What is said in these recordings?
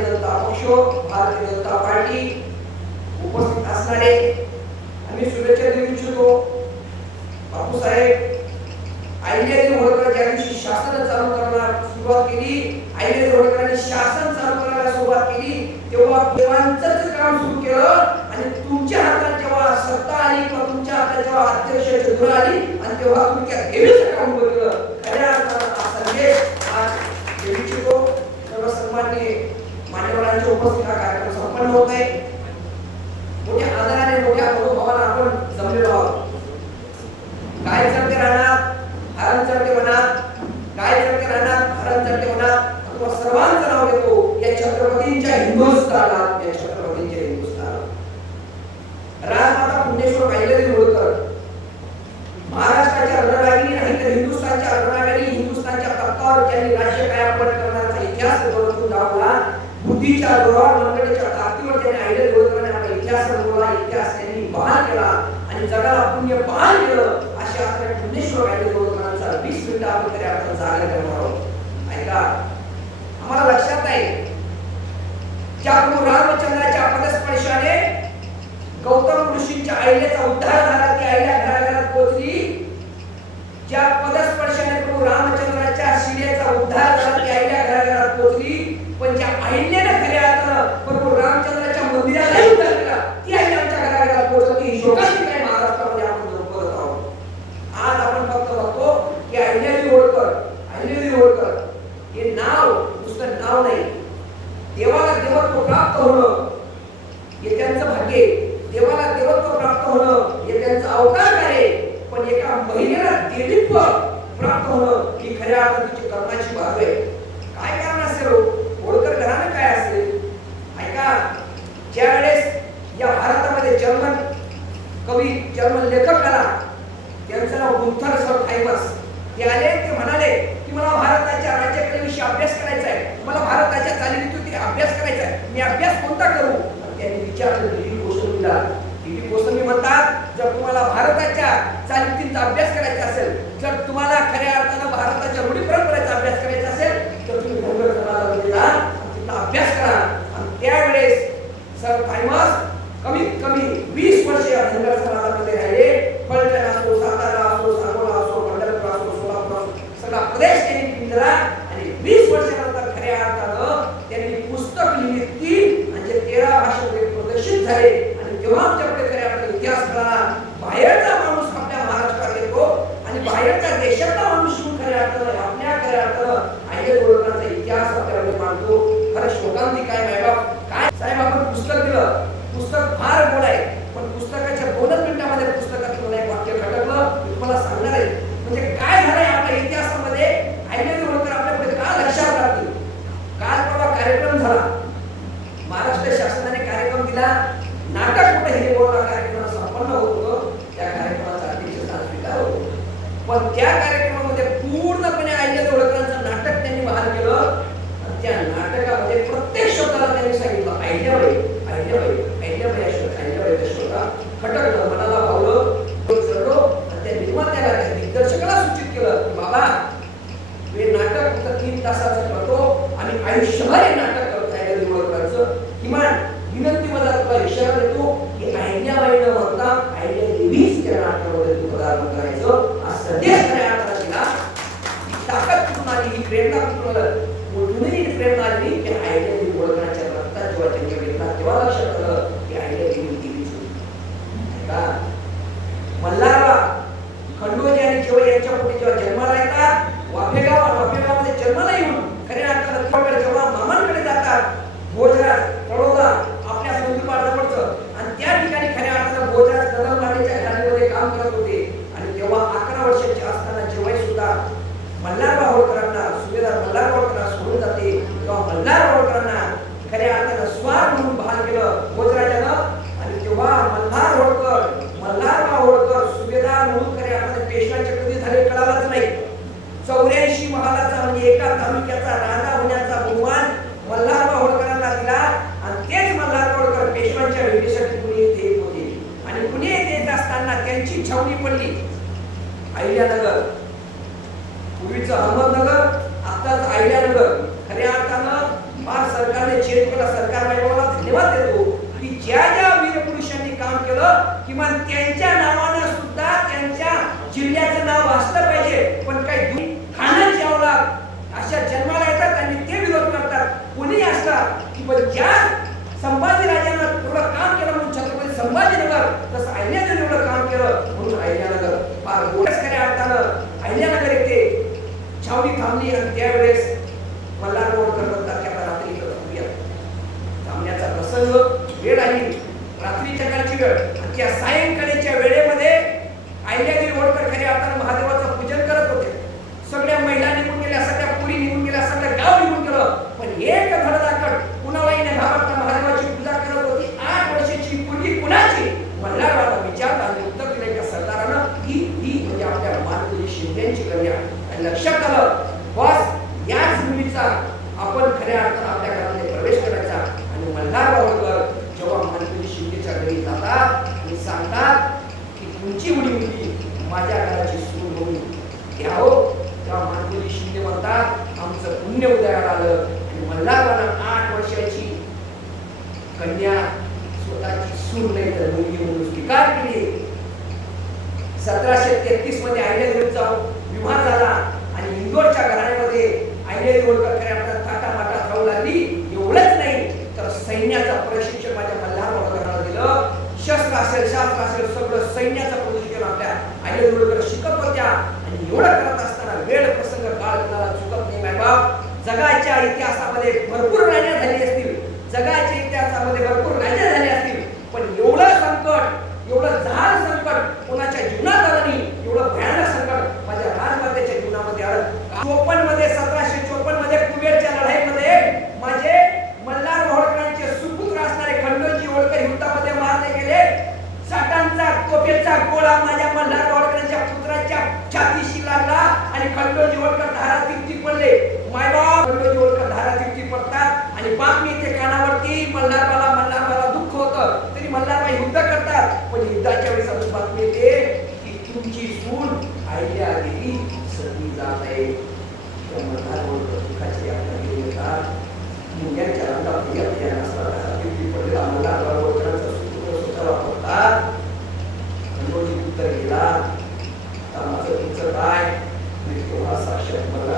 भारतीय जनता पक्ष भारतीय जनता पार्टी उपस्थित असणारे आम्ही शुभेच्छा देऊ इच्छितो. बापूसाहेब साहेब होळकर ज्या दिवशी शासन चालू करणार सुरुवात केली अहिल्यादेवी होळकरांनी शासन चालू करायला सुरुवात केली तेव्हा देवांचंच काम सुरू केलं आणि तुमच्या हातात जेव्हा सत्ता आली किंवा तुमच्या हातात जेव्हा अध्यक्ष चंद्र आली आणि तेव्हा तुम्ही त्या देवीचं काम उभं केलं. खऱ्या अर्थानं हा संदेश आज देऊ इच्छितो सर्व सन्मान्य मान्यवरांच्या उपस्थित हा कार्यक्रम संपन्न होत आहे मोठ्या आदराने मोठ्या मनोभावानं आपण जमलेलो आहोत. काय चढते राहणार? हरण चढते मनात. काय चढते राहणार? हरण चढते मनात. सर्वांचं नाव घेतो. या छत्रपतींच्या हिंदुस्थानात या छत्रपतींच्या इतिहास केला आणि जगाला पुण्य बहाल केलं अशा आपल्या पुण्येश्वर आयडल होळकरांचा वीस मिनिटं आपण तरी आपण जागा करणार आहोत. ऐका आम्हाला लक्षात नाही. ज्या प्रभू रामचंद्राच्या पदस्पर्शाने गौतम ऋषींच्या आईलेचा उद्धार झाला ती आईला घराघरात पोहोचली. ज्या पदस्पर्शाने प्रभू रामचंद्राच्या शिलेचा उद्धार झाला ती आईल्या घराघरात पोहोचली. पण ज्या आईने खऱ्या अर्थानं प्रभू रामचंद्राच्या मंदिराला उद्धार केला ती आई आमच्या घराघरात पोहोचली ही शोकाची काय महाराष्ट्रामध्ये आपण जपत आहोत आज आपण फक्त बघतो की अहिल्यादेवी होळकर अहिल्यादेवी होळकर हे नाव नुसतं नाव नाही देवाला देवत्व प्राप्त होणं हे त्यांचं भाग्य आहे. देवाला देवत्व प्राप्त होणं हे त्यांचं अवतार आहे पण एका महिलेला देवीत्व प्राप्त होणं ही खऱ्या अर्थाची कर्माची बाजू आहे काय कारण असेल होळकर घराणं काय असेल? ऐका ज्या वेळेस या भारतामध्ये जर्मन कवी जर्मन लेखक आला त्यांचं नाव गुंथर सर फायमस ते आले ते म्हणाले की मला भारताच्या राज्यकलेविषयी अभ्यास करायचा आहे. मला भारताच्या चालीरीतीत अभ्यास करायचा आहे. मी अभ्यास कोणता करू? त्यांनी विचारलं दिलीप गोस्वामीला गोस्वामी म्हणतात जर तुम्हाला भारताच्या चालीरीतींचा अभ्यास करायचा असेल जर तुम्हाला खऱ्या अर्थानं भारताच्या रूढी परंपरेचा अभ्यास करायचा असेल तर तुम्ही धनगर समाजामध्ये तिथला अभ्यास करा. आणि त्यावेळेस सर थायमस कमीत कमी वीस वर्षे धनगर तेव्हा मल्हार होळकरांना खऱ्या अर्थानं स्वार म्हणून बहाल केलं भोजराजानं आणि तेव्हा मल्हार होळकर मल्हारबा होळकर सुभेदार म्हणून खऱ्या अर्थानं पेशव्याचे कधी झाले कळालाच नाही. चौऱ्याऐंशी महालाचा म्हणजे एका तालुक्याचा राजा होण्याचा बहुमान मल्हारबा होळकरांना दिला. आणि तेच मल्हार होळकर पेशव्यांच्या भेटीसाठी पुणे येथे येत होते. आणि पुणे येथे येत असताना त्यांची छावणी पडली. अहिल्यानगर. पूर्वीचं अहमदनगर आताच अहिल्यानगर. खऱ्या फार सरकारने चेंज केला सरकार वैभवाला धन्यवाद देतो की ज्या ज्या वीर पुरुषांनी काम केलं किमान त्यांच्या नावानं सुद्धा त्यांच्या जिल्ह्याचं नाव वाचलं पाहिजे. पण काही दु- खाण्याची अशा जन्माला येतात आणि ते विरोध करतात. कोणी असला की पण ज्या संभाजी राजांना एवढं काम केलं म्हणून छत्रपती संभाजीनगर तसं अहिल्यानं एवढं काम केलं म्हणून अहिल्यानगर. फार गोडच खऱ्या अर्थानं अहिल्यानगर येते छावणी थांबली आणि त्यावेळेस मला वेळ आली रात्रीच्या काळची वेळ. आणि त्या सायंकाळीच्या वेळेमध्ये अहिल्यादेवी होळकर खऱ्या अर्थानं महादेवाचं पूजन करत होते सगळ्या महिला निघून गेल्या सगळ्या पुरी निघून गेल्या सगळं गाव निघून गेलं पण एक धडधाकट कुणालाही न घाबरता महादेवाची पूजा करत होती आठ वर्षाची मुलगी कुणाची मल्हारवाला विचार आणि उत्तर दिले का सरदारानं ही ही म्हणजे आपल्या मानवी शिंदेची कन्या आणि लक्षात आलं बस याच मुलीचा आपण खऱ्या अर्थानं आपल्या घरामध्ये प्रवेश करायचा आणि मल्हार बाबूकर जेव्हा मानवी शिंदेच्या घरी जातात आणि सांगतात की तुमची मुली मुलगी माझ्या घराची सून होऊन घ्यावं तेव्हा मानवी शिंदे म्हणतात आमचं पुण्य उदयाला आलं आणि मल्हारवाला आठ वर्षाची कन्या स्वतःची सून नाही तर मुलगी म्हणून स्वीकार केली सतराशे तेहतीसमध्ये अहिल्यादेवीचा विवाह झाला आणि इंदोरच्या घराण्यामध्ये अहिल्यादेवी होळकर खऱ्या अर्थात थाटा माटा खाऊ लागली एवढंच नाही तर सैन्याचं प्रशिक्षण माझ्या मल्हार होळकरांना दिलं शस्त्र असेल शास्त्र असेल सगळं सैन्याचं प्रशिक्षण आपल्या अहिल्यादेवी होळकर शिकत होत्या आणि एवढं करत असताना वेळ प्रसंग काळ कुणाला चुकत नाही मायबाप जगाच्या इतिहासामध्ये भरपूर राण्या झाली असतील. जगाच्या इतिहासामध्ये भरपूर राण्या झाले असतील. पण एवढं संकट एवढं जहाल संकट कोणाच्या जीवनात आलं नाही. एवढं भयानक संकट माझ्या राजमातेच्या जीवनामध्ये आलं. चोपन्नमध्ये सतराशे चोपन्नमध्ये कुबेरच्या लढाईमध्ये माझे मल्हार होळकरांचे सुपुत्र असणारे खंडोजी होळकर युद्धामध्ये मारले गेले. साठांचा तोफेचा गोळा माझ्या मल्हार होळकरांच्या पुत्राच्या छातीशी लागला आणि खंडोजी होळकर धारातीर्थी पडले. मायबा आणि आणि बातमी ते कानावरती मल्हारबाला मल्हारबाला दुःख होतं. तरी मल्हारबाई युद्ध करतात. पण युद्धाच्या वेळेस अजून बातमी येते. की तुमची सून आईच्या देवी सती जात आहे. त्या मल्हार होळकर दुःखाची आपल्या घेऊन येतात मुंग्यांच्या रंगात बिया बिया नसतात ती पडलेला मल्हार होळकरांचा सुपुत्र सुद्धा वापरतात. खंडोजी उत्तर गेला. आता माझं तुमचं काय? म्हणजे मी तेव्हा साक्षात मला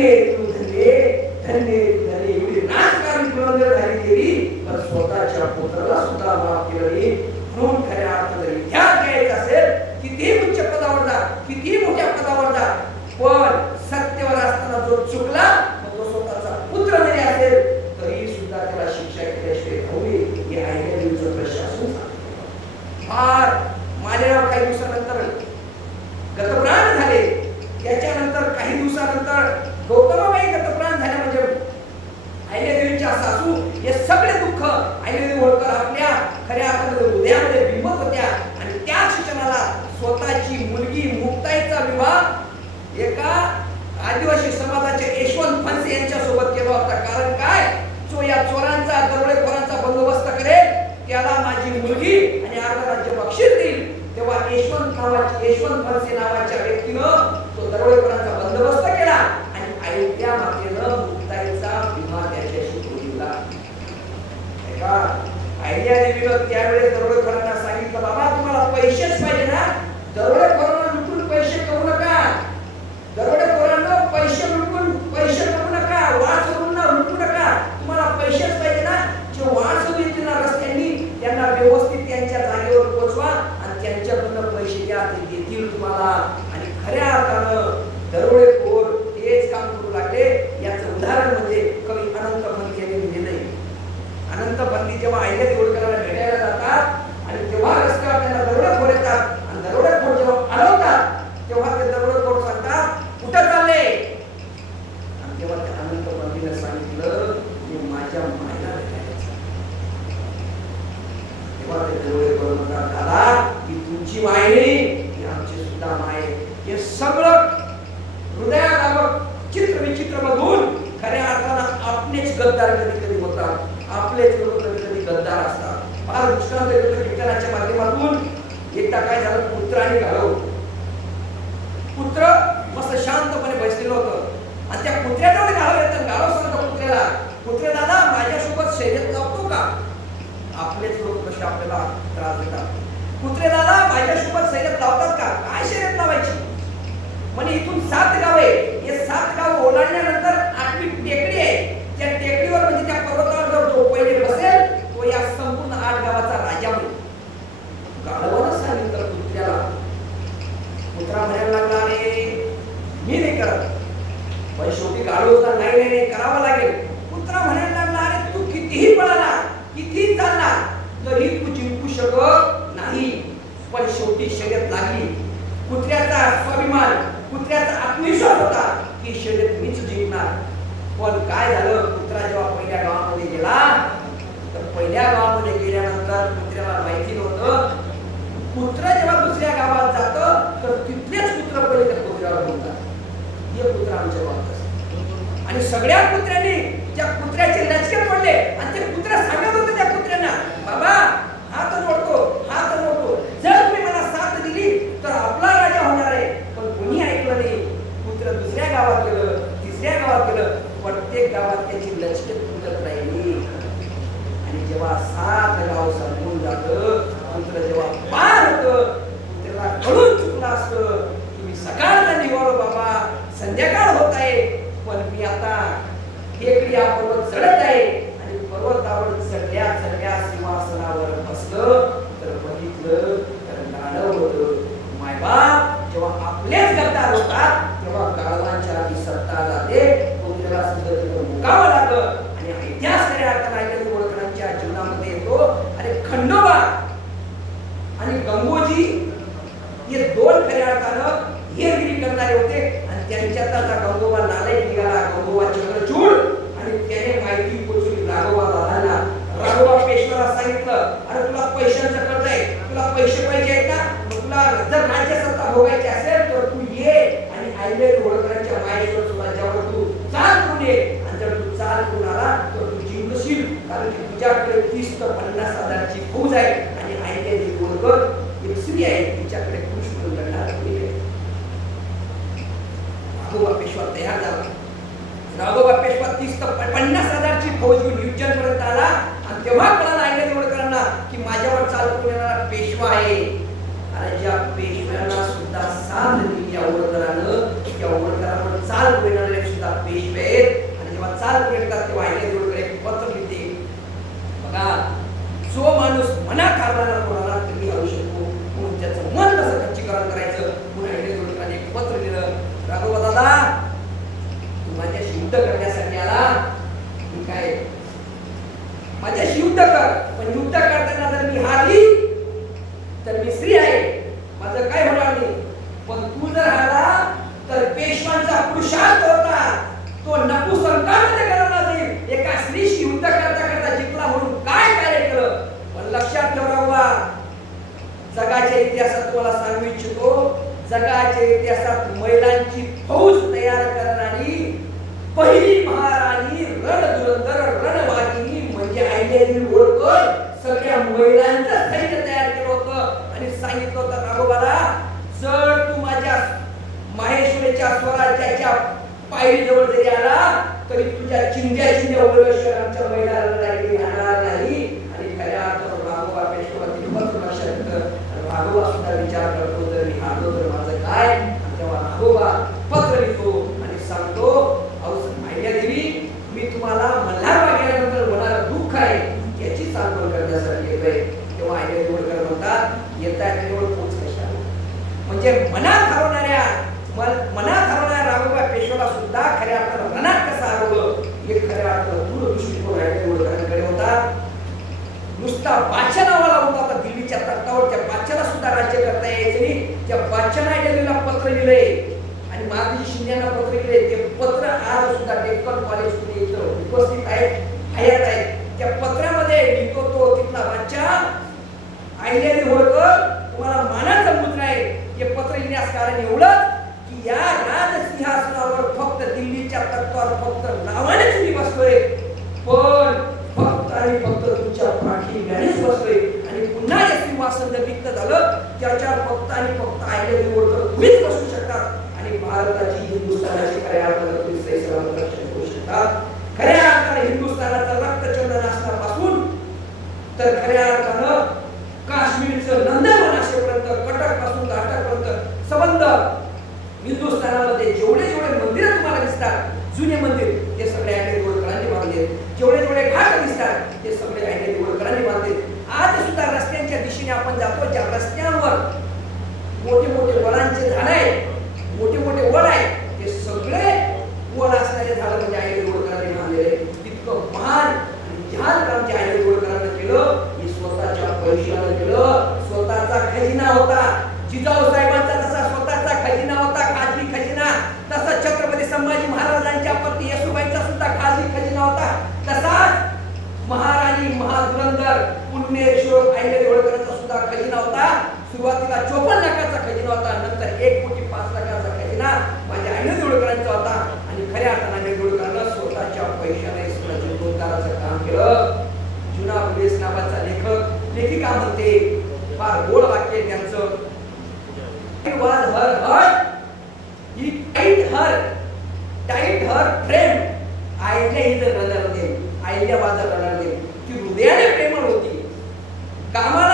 que एका आदिवासी समाजाचे यशवंत फणसे यांच्या सोबत केला होता. कारण काय? तो या चोरांचा दरोडेखोरांचा बंदोबस्त करेल त्याला माझी मुलगी आणि अर्ध राज्य बक्षीस देईल. तेव्हा यशवंत नावाच्या यशवंत फणसे नावाच्या व्यक्तीनं तो दरोडेखोरांचा बंदोबस्त केला आणि अयोध्या मातेनं मुक्ताईचा विमा त्याच्याशी बोलला. अहिल्या देवीनं त्यावेळेस दरोडेखोरांना सांगितलं बाबा तुम्हाला पैसेच पाहिजे ना? दरोडेखोरांना दरोडेखोरांना पैसे लुटून पैसे आमची आहे." हे सगळं हृदयात चित्र विचित्र मधून खऱ्या अर्थानं आपलेच गद्दार कधी कधी होतात आपलेच लोक कधी कधी गद्दार असतात. फार दृष्टांत देतो कीर्तनाच्या माध्यमातून एकदा काय झालं पुत्राने आणि घालव पुत्र मस्त शांतपणे बसलेलं होतं. आणि त्या कुत्र्याजवळ घालव येतं घालव सांगतो कुत्र्याला. कुत्रे दादा माझ्यासोबत शर्यत लावतो का? आपलेच लोक कसे आपल्याला त्रास देतात. कुत्रे दादा माझ्यासोबत शर्यत लावतात का? काय शर्यत लावायची? म्हणजे इथून सात गाव. आहे हे सात गाव ओलांडल्यानंतर आठवी टेकडी आहे त्या टेकडीवर म्हणजे त्या पर्वतावर जर जो पहिले बसेल तो या संपूर्ण आठ गावाचा राजा होईल गाढवानं सांगितलं कुत्र्याला कुत्रा म्हणायला लागला अरे मी नाही करत पण शेवटी गाढव होता नाही नाही नाही करावं लागेल कुत्रा म्हणायला लागला अरे तू कितीही पळाला कितीही चालला तरी तू जिंकू शकत नाही पण शेवटी शर्यत लागली कुत्र्याचा स्वाभिमान कुत्र्याचा आत्मविश्वास होता की शर्यत मीच जिंकणार पण काय झालं कुत्रा जेव्हा पहिल्या गावामध्ये गेला तर पहिल्या गावामध्ये गेल्यानंतर कुत्र्याला माहिती नव्हतं कुत्रा जेव्हा दुसऱ्या गावात जातं तर तिथलेच कुत्र पहिले बोलतात. हे कुत्रा आमच्या गावात आणि सगळ्या कुत्र्यांनी त्या कुत्र्याचे लचके पडले आणि ते कुत्रा सांगत होते त्या कुत्र्यांना बाबा हात हा तर जोडतो. जर तुम्ही मला साथ दिली तर आपला राजा होणार आहे. पण कोणी ऐकलं नाही. कुत्र दुसऱ्या गावात गेलं तिसऱ्या गावात गेलं. प्रत्येक गावात त्याची लचके तुटत राहिली. आणि जेव्हा सात गाव संपून जात कुत्र जेव्हा पार होत कुत्र्याला कळून चुकलं असतं तुम्ही सकाळचा निवालो बाबा संध्याकाळ होत आहे पण मी आता टेकडी हा पर्वत चढत आहे आणि पर्वतावर चढल्या चढल्या सिंहासनावर बसलं तर बघितलं तर गाढव होतं मायबाप जेव्हा आपलेच गद्दार होतात तेव्हा गाढवांच्या आधी सत्ता जाते कुत्र्याला सुद्धा तिथं मुकावं लागतं आणि इतिहास खऱ्या अर्थानं ऐकत ओळखण्याच्या जीवनामध्ये येतो आणि खंडोबा आणि गंगोजी हे दोन खऱ्या अर्थानं हेरगिरी करणारे होते आणि त्यांच्यात आता गंगोबा नालायक निघाला गंगोबा चंद्रचूड आणि त्याने माहिती पोचवली राघोबा दादांना राघोबा पेशवाला सांगितलं अरे तुला पैशांचं कर्ज आहे तुला पैसे पाहिजे आहेत ना मग तुला जर राज्य सत्ता भोगायची असेल तर तू ये आणि आईले होळकरांच्या मायेश्वर तू चाल आणि जर तू चाल आला तर तू जिंकशील. कारण की तुझ्याकडे तीस ते पन्नास हजारची फौज आहे. आणि एक स्त्री आहे. तिच्याकडे पुरुष म्हणून लढणार राघोबा पेशवा तयार झाला. राघोबा पेशवा तीस ते पन्नास हजारची फौज घेऊन युजन पर्यंत आला. आणि तेव्हा कळाला आईने निवडकरांना की माझ्यावर चालू येणारा पेशवा आहे आणि ज्या पेशव्याला सुद्धा साथ दिली या ओळकरानं त्या ओळकरावर चाल करून येणारे सुद्धा पेशवे आहेत आणि जेव्हा चाल करून येतात तेव्हा आईने निवडकर एक पत्र लिहिते बघा जो माणूस मनात आला कोणाला तरी आणू शकतो म्हणून त्याचं मन कसं खच्चीकरण करायचं म्हणून आईने निवडकरांनी एक पत्र लिहिलं राघोबा दादा तू माझ्याशी युद्ध करण्यासाठी आला मी काय माझ्याशी युद्ध कर पण युद्ध करताना जर मी हारली तर मी स्त्री आहे माझं काय होणार नाही पण तू जर हारला तर पेशवांचा पुरुषार्थ होता तो नपुसंकामध्ये गणला जाईल एका स्त्रीशी युद्ध करता करता जिंकला म्हणून काय कार्य केलं पण लक्षात ठेवा बाबा जगाच्या इतिहासात तुम्हाला सांगू इच्छितो जगाच्या इतिहासात महिलांची फौज तयार करणारी पहिली महाराणी रणधुरंधर रणवागिनी म्हणजे आयलेरी होळकर सगळ्या महिलांचं सैन्य तयार केलं होतं. आणि सांगितलं होतं राघोबाला जर तू माझ्या माहेश्वरीच्या स्वराज्याच्या पायरी जवळ जरी आला तरी तुझ्या चिंध्या चिंध्या उडवेश्वर आमच्या मैदानाला लागली राहणार नाही. आणि खऱ्या अर्थानं राघोबा पेशवाची पत्र लक्षात येतं राघोबा सुद्धा विचार करतो जर मी हारलो तर माझं काय आणि तेव्हा राघोबा पत्र लिहितो आणि सांगतो अहो माहिती देवी मी तुम्हाला मल्हार गेल्यानंतर होणारं दुःख आहे याची सांगण करण्यासाठी येतोय तेव्हा आयडिया निवडकर म्हणतात येता पोच कशाला म्हणजे मनात हरवणाऱ्या मनात हरवणाऱ्या राघोबा पेशवाला सुद्धा खऱ्या अर्थानं मनात कसं हरवलं हे खऱ्या अर्थ दूर दृष्टिकोन होता. नुसता वाचनावाला होता आता दिल्लीच्या तख्तावर त्या वाचना सुद्धा राज्य करता यायचे नाही. त्या वाचनाला पत्र लिहिलंय. आणि महादेवी शिंदेना पत्र लिहिले ते पत्र आज सुद्धा डेक्कन कॉलेज इथं उपस्थित आहेत हयात आहेत. त्या पत्रामध्ये लिहितो तो तिथला बादशाह आयडियाने होळकर तुम्हाला मानाचा मुद्रा आहे हे पत्र लिहिण्यास कारण एवढंच की या राजसिंहासनावर फक्त दिल्लीच्या तत्वावर फक्त नावानेच मी बसलोय. पण फक्त आणि फक्त तुमच्या पाठीमागेच बसलोय. आणि पुन्हा हे सिंहासन जर रिक्त झालं त्याच्यावर फक्त आणि फक्त आयडिया होळकर तुम्हीच बसू शकतात आणि भारताची हिंदुस्थानाची खऱ्या अर्थानं तुम्ही सही सलामत रक्षण करू शकतात खऱ्या अर्थाने हिंदुस्थानाचं रक्तचंदन असण्यापासून तर खऱ्या अर्थानं काश्मीरचं नंदनवन असेपर्यंत कटकपासून घाटापर्यंत संबंध हिंदुस्थानामध्ये जेवढे जेवढे मंदिर तुम्हाला दिसतात जुने मंदिर ते सगळे अँडे गोळकरांनी बांधले जेवढे जेवढे घाट दिसतात ते सगळे अँडे गोळकरांनी बांधले आज सुद्धा रस्त्यांच्या दिशेने आपण जातो ज्या रस्त्यांवर मोठे मोठे वडांचे झाड आहेत मोठे मोठे वड आहेत ते सगळे वड असणारे झाड म्हणजे आई गोळकरांनी बांधलेले इतकं महान आणि जहान काम जे आई गोळकरांनी केलं हे स्वतःच्या पैशानं केलं स्वतःचा खजिना होता जिजाऊ साहेबांचा जसा स्वतःचा खजिना होता खाजगी खजिना तसा छत्रपती संभाजी महाराजांच्या पत्नी येसुबाईंचा सुद्धा खाजगी खजिना होता तसाच महाराणी महाधुरंदर पुण्यश्वर आईले होळकरांचा सुद्धा खजिना होता सुरुवातीला चोपन्न लाखाचा खजिना होता नंतर एक कोटी पाच लाखाचा खजिना माझ्या आईने होळकरांचा होता आणि खऱ्या अर्थाने होळकरांना स्वतःच्या पैशाने सुद्धा जीवनोद्धाराचं काम केलं जुना बुलेस नावाचा लेखक म्हणते फार गोड वाक्य त्यांचं. Was her her. He tight her. Tight her. her friend. आईल्या ही जर रडणार होते आईल्या वाजत रडणार होते ती हृदयाने प्रेमळ होती. कामाला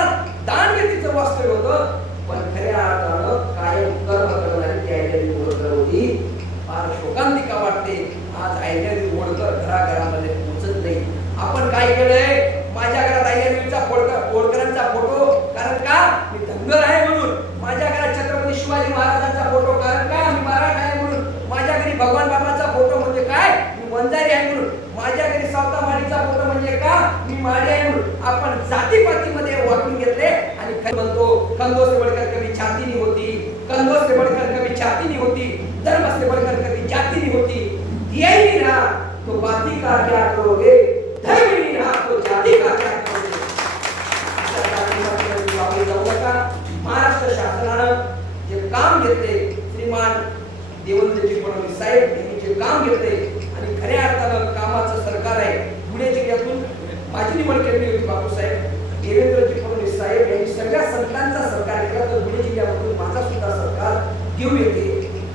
देवेंद्रजी फडणवीस साहेब यांनी सगळ्या संतांचा सरकार केला. तर धुळे जिल्ह्यामधून माझा सुद्धा सरकार देऊ येते.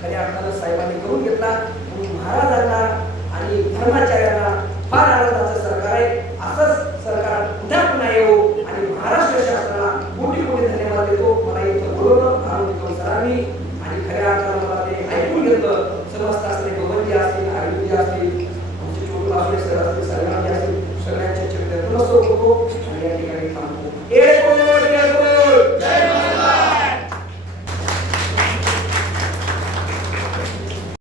खऱ्या अर्थानं साहेबांनी करून घेतला. महाराजांना आणि धर्माचार्यांना फार